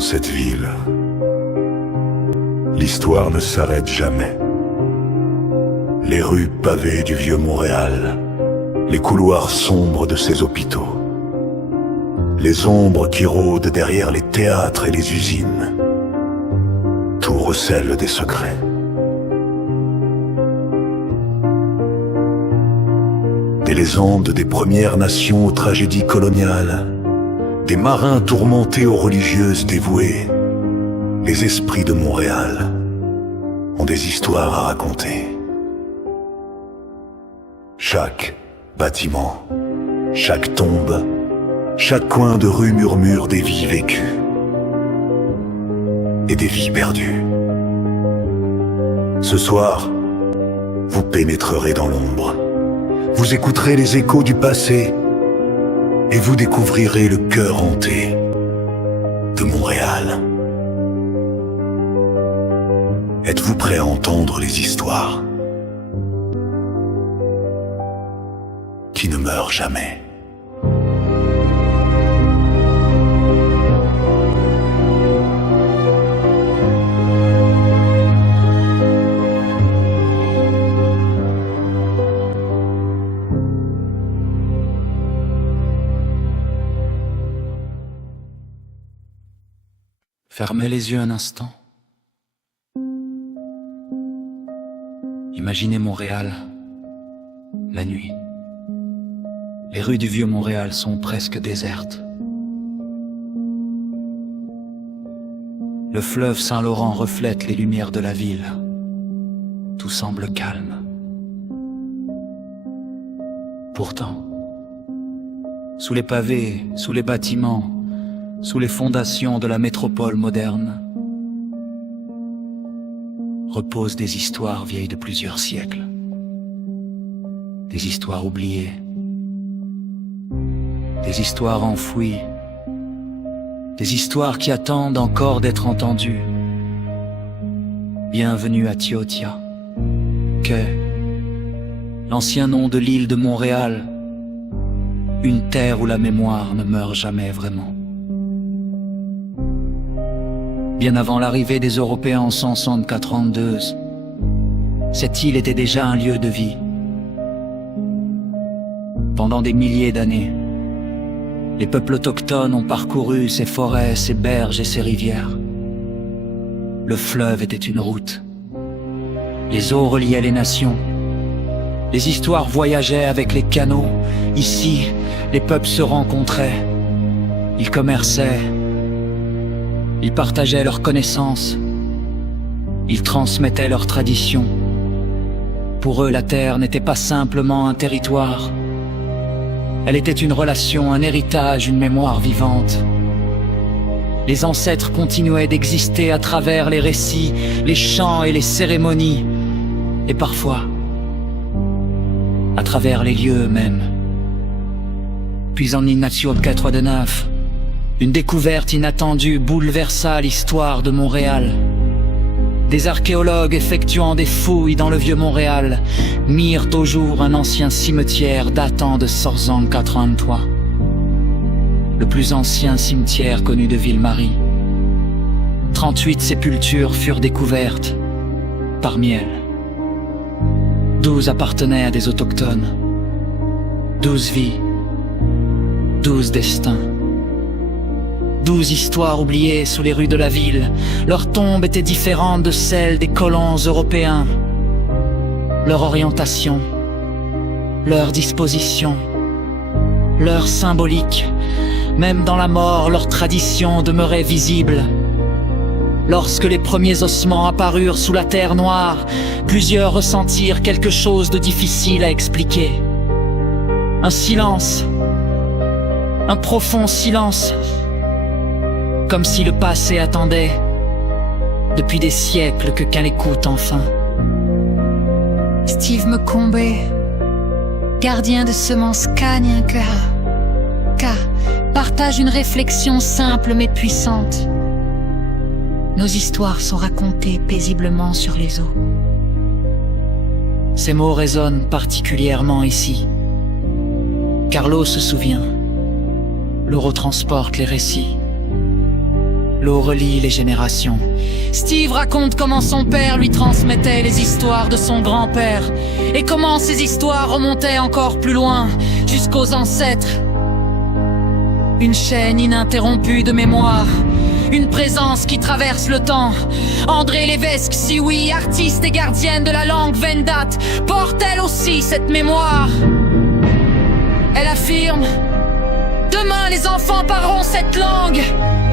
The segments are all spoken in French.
Dans cette ville, l'histoire ne s'arrête jamais. Les rues pavées du vieux Montréal, les couloirs sombres de ses hôpitaux, les ombres qui rôdent derrière les théâtres et les usines, tout recèle des secrets. Des légendes des Premières Nations aux tragédies coloniales, des marins tourmentés aux religieuses dévouées, les esprits de Montréal ont des histoires à raconter. Chaque bâtiment, chaque tombe, chaque coin de rue murmure des vies vécues et des vies perdues. Ce soir, vous pénétrerez dans l'ombre, vous écouterez les échos du passé et vous découvrirez le cœur hanté de Montréal. Êtes-vous prêt à entendre les histoires qui ne meurent jamais? Fermez les yeux un instant. Imaginez Montréal, la nuit. Les rues du vieux Montréal sont presque désertes. Le fleuve Saint-Laurent reflète les lumières de la ville. Tout semble calme. Pourtant, sous les pavés, sous les bâtiments, sous les fondations de la métropole moderne, reposent des histoires vieilles de plusieurs siècles. Des histoires oubliées, des histoires enfouies, des histoires qui attendent encore d'être entendues. Bienvenue à Tiotia, quai, l'ancien nom de l'île de Montréal, une terre où la mémoire ne meurt jamais vraiment. Bien avant l'arrivée des Européens en 164 cette île était déjà un lieu de vie. Pendant des milliers d'années, les peuples autochtones ont parcouru ses forêts, ses berges et ses rivières. Le fleuve était une route. Les eaux reliaient les nations. Les histoires voyageaient avec les canaux. Ici, les peuples se rencontraient. Ils commerçaient. Ils partageaient leurs connaissances. Ils transmettaient leurs traditions. Pour eux, la terre n'était pas simplement un territoire. Elle était une relation, un héritage, une mémoire vivante. Les ancêtres continuaient d'exister à travers les récits, les chants et les cérémonies, et parfois à travers les lieux eux-mêmes. Puis en 1989, une découverte inattendue bouleversa l'histoire de Montréal. Des archéologues effectuant des fouilles dans le vieux Montréal mirent au jour un ancien cimetière datant de 1683. Le plus ancien cimetière connu de Ville-Marie. 38 sépultures furent découvertes. Parmi elles, 12 appartenaient à des autochtones. 12 vies, 12 destins. 12 histoires oubliées sous les rues de la ville. Leurs tombes étaient différentes de celles des colons européens. Leur orientation, leur disposition, leur symbolique, même dans la mort, leur tradition demeurait visible. Lorsque les premiers ossements apparurent sous la terre noire, plusieurs ressentirent quelque chose de difficile à expliquer. Un silence, un profond silence, comme si le passé attendait, depuis des siècles, que qu'elle écoute enfin. Steve Mcombé, gardien de semences Kanyenka, partage une réflexion simple mais puissante. Nos histoires sont racontées paisiblement sur les eaux. Ces mots résonnent particulièrement ici, car l'eau se souvient, l'eau retransporte les récits. L'eau relie les générations. Steve raconte comment son père lui transmettait les histoires de son grand-père et comment ces histoires remontaient encore plus loin, jusqu'aux ancêtres. Une chaîne ininterrompue de mémoire, une présence qui traverse le temps. André Lévesque, si oui, artiste et gardienne de la langue Wendat, porte elle aussi cette mémoire. Elle affirme: demain les enfants parleront cette langue.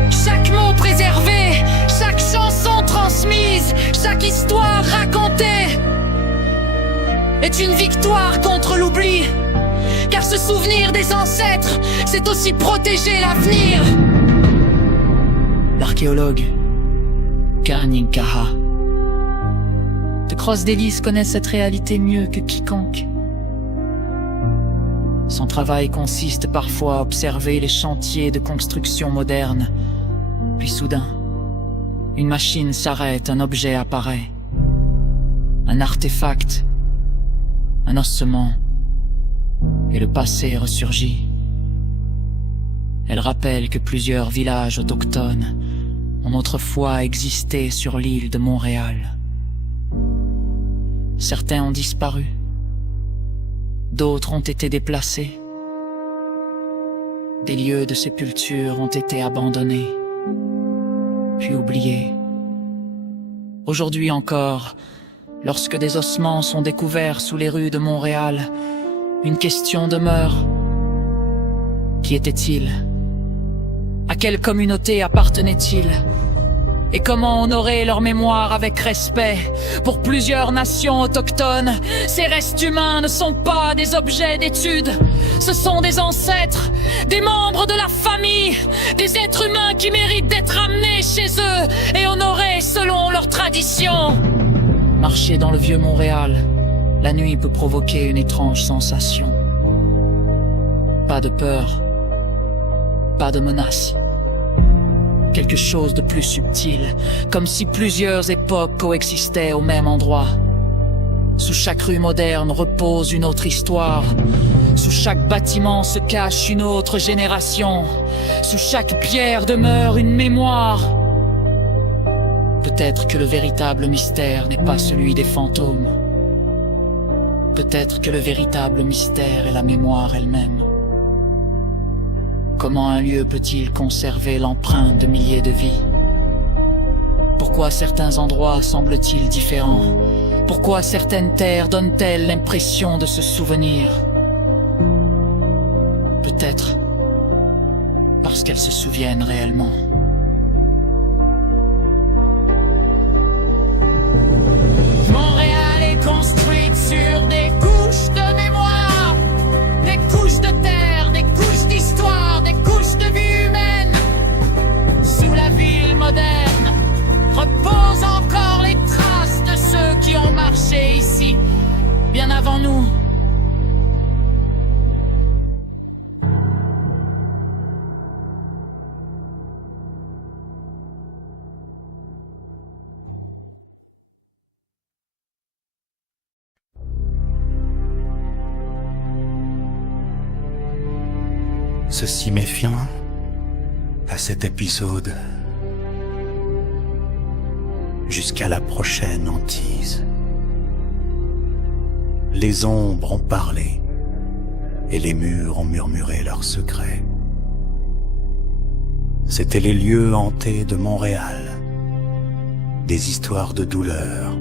Chaque mot préservé, chaque chanson transmise, chaque histoire racontée est une victoire contre l'oubli. Car se souvenir des ancêtres, c'est aussi protéger l'avenir. L'archéologue Kanning Kaha de Cross-Delis connaît cette réalité mieux que quiconque. Son travail consiste parfois à observer les chantiers de construction moderne. Puis soudain, une machine s'arrête, un objet apparaît. Un artefact, un ossement, et le passé ressurgit. Elle rappelle que plusieurs villages autochtones ont autrefois existé sur l'île de Montréal. Certains ont disparu, d'autres ont été déplacés. Des lieux de sépulture ont été abandonnés, puis oubliés. Aujourd'hui encore, lorsque des ossements sont découverts sous les rues de Montréal, une question demeure. Qui était-il? À quelle communauté appartenait-il? Et comment honorer leur mémoire avec respect? Pour plusieurs nations autochtones, ces restes humains ne sont pas des objets d'étude. Ce sont des ancêtres, des membres de la famille, des êtres humains qui méritent d'être amenés chez eux et honorés selon leurs traditions. Marcher dans le vieux Montréal, la nuit peut provoquer une étrange sensation. Pas de peur, pas de menace. Quelque chose de plus subtil, comme si plusieurs époques coexistaient au même endroit. Sous chaque rue moderne repose une autre histoire. Sous chaque bâtiment se cache une autre génération. Sous chaque pierre demeure une mémoire. Peut-être que le véritable mystère n'est pas celui des fantômes. Peut-être que le véritable mystère est la mémoire elle-même. Comment un lieu peut-il conserver l'empreinte de milliers de vies? Pourquoi certains endroits semblent-ils différents? Pourquoi certaines terres donnent-elles l'impression de se souvenir? Peut-être parce qu'elles se souviennent réellement. Montréal est construite sur des couches de mémoire, des couches de terre, des couches d'histoire, des couches de vie humaine. Sous la ville moderne reposent encore les traces de ceux qui ont marché ici, bien avant nous. Ceci méfiant à cet épisode. Jusqu'à la prochaine hantise. Les ombres ont parlé et les murs ont murmuré leurs secrets. C'étaient les lieux hantés de Montréal. Des histoires de douleur,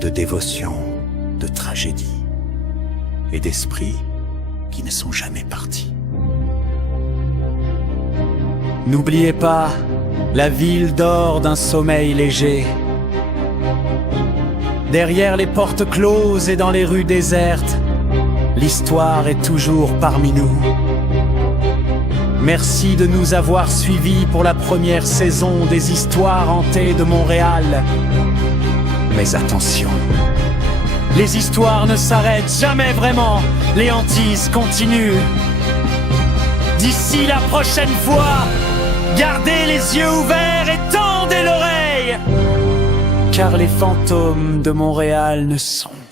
de dévotion, de tragédie et d'esprits qui ne sont jamais partis. N'oubliez pas, la ville dort d'un sommeil léger. Derrière les portes closes et dans les rues désertes, l'histoire est toujours parmi nous. Merci de nous avoir suivis pour la première saison des histoires hantées de Montréal. Mais attention, les histoires ne s'arrêtent jamais vraiment, les hantises continuent. D'ici la prochaine fois, gardez les yeux ouverts et tendez l'oreille, car les fantômes de Montréal ne sont